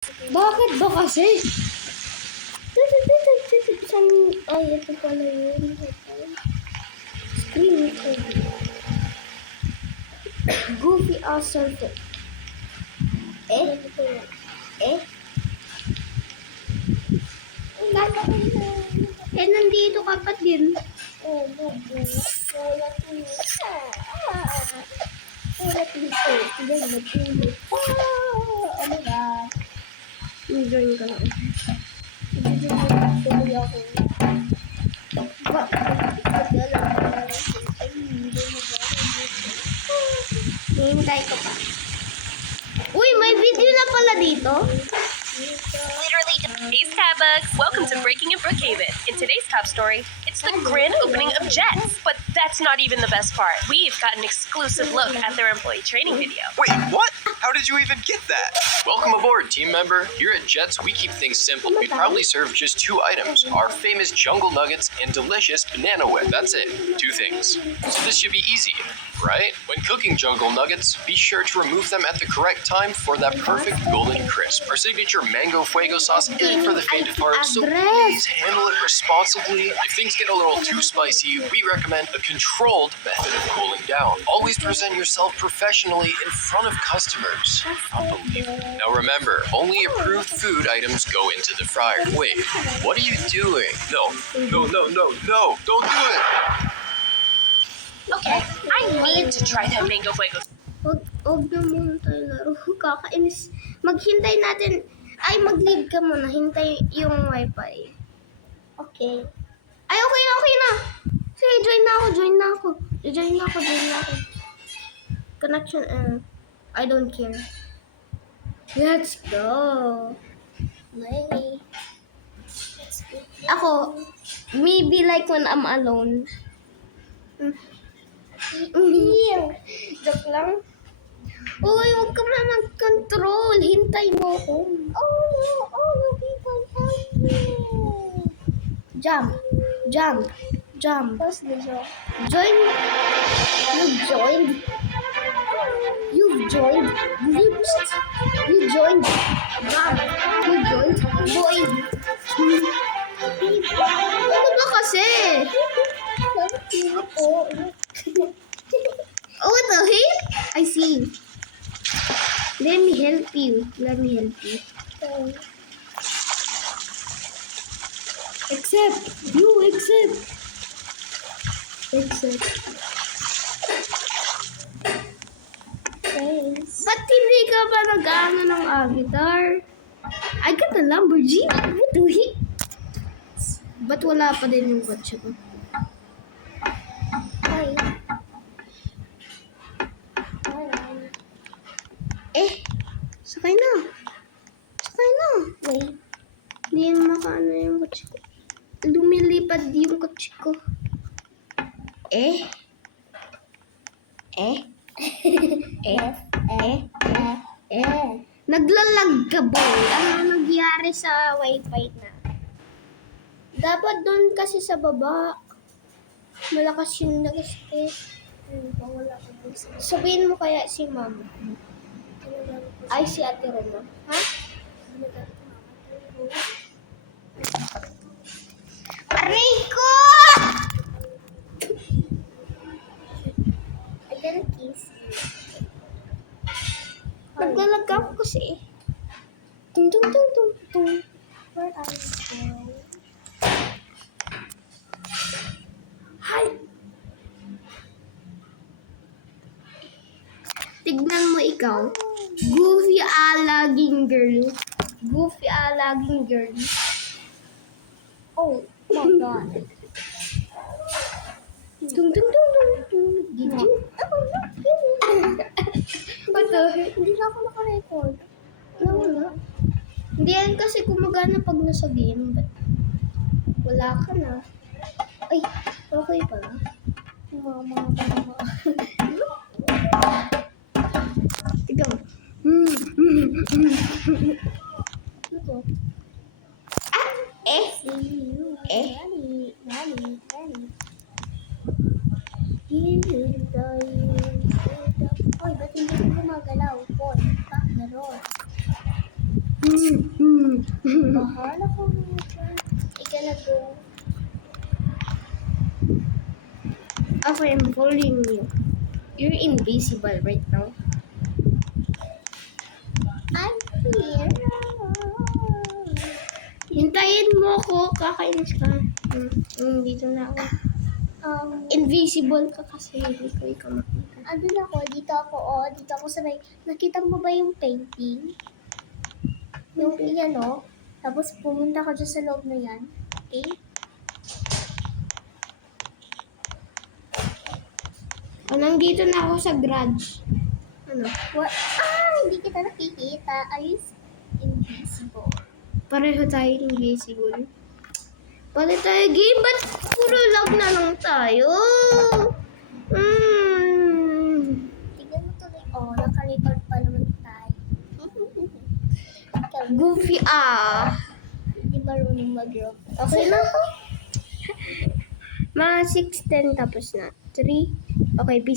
Bakit ba kasi? Ay, ito pala yun. Screen record. Goofy assaulted. Eh? Eh? Eh, nandito ka pa din. Enjoy ka lang. Tuloy ako. Hihintay ko pa. Uy, may video na pala dito. Literally, hey Starbucks! Welcome to Breaking in Brookhaven. In today's top story, it's the grand opening of Jets. But that's not even the best part. We've got an exclusive look at their employee training video. Wait, what? How did you even get that? Welcome aboard, team member. Here at Jets, we keep things simple. We proudly serve just 2 items. Our famous jungle nuggets and delicious banana whip. That's it. 2 things. So this should be easy, right? When cooking jungle nuggets, be sure to remove them at the correct time for that perfect golden crisp. Our signature mango fuego sauce isn't for the faint of heart, so please handle it responsibly. If things get a little too spicy, we recommend a controlled method of cooling down. Always present yourself professionally in front of customers. Unbelievable. Now remember, only approved food items go into the fryer. Wait, what are you doing? No, don't do it! Okay, I need to try that mango fuego. Huwag na muna tayo laro. Kakainis. Maghintay natin. Ay, mag-leave ka muna. Hintay yung wifi. Okay. Ay, okay na. Sige, join na ako. Connection, I don't care. Let's go. Maybe. Ako, maybe like when I'm alone. Joke lang. Uy, huwag ka na mag-control. Hintay mo ko. Oh no, people help me. Jump. What's the joke? Join. You've joined. Glitched. You joined. Jump. You joined. Void. Ano ba kasi? Oh, what the hell? I see. Let me help you. Accept. Thanks. Ba't hindi ka ba nag-ano ng avatar? I got a Lamborghini. What the heck? Ba't wala pa din yung kotse ko? Sakay na. Wait. Hindi yan makaano yung kotse ko. Lumilipad yung kotse ko. Naglalag ka, boy. Ano nangyari sa wifi na? Dapat doon kasi sa baba. Malakas yung nag-skate. Sabihin mo kaya si mama. Ay, si Ate Roma. Ha? Aray ko! I gotta kiss you. Naglalag ako kasi. Tung. Where are you going? Hi! Tignan mo ikaw. Goofy alaging girl. Oh my God. Tung. Did you? Hindi na ako naka-record. Wala. Hindi yan kasi kumagana pag nasa game. But wala ka na. Ay, okay pala. Mama. Ikaw. Ito. Nani. Oy, ba't hindi ko gumagalaw? Paul, back the road. Bahala ko. Ikaw na go. Okay, I'm following you. You're invisible right now. I'm here. Hintayin mo ako. Kakainis ka. Dito na ako. Invisible ka kasi. Hindi ko ikaw makita. Andun ako, dito ako, dito ako sa may, nakita mo ba yung painting? Yung iyan, tapos pumunta ka dyan sa loob na yan, okay? Nandito na ako sa garage. Ano? What? Hindi kita nakikita, ayos, invisible. Pareho tayo invisible. Pareho tayo game, ba't puro lag na lang tayo? Tignan mo tuloy, naka-record pa naman tayo. Ikaw, Goofy hindi marunong mag-rock. Okay na. Mga 6:10 tapos na. 3. Okay, peace.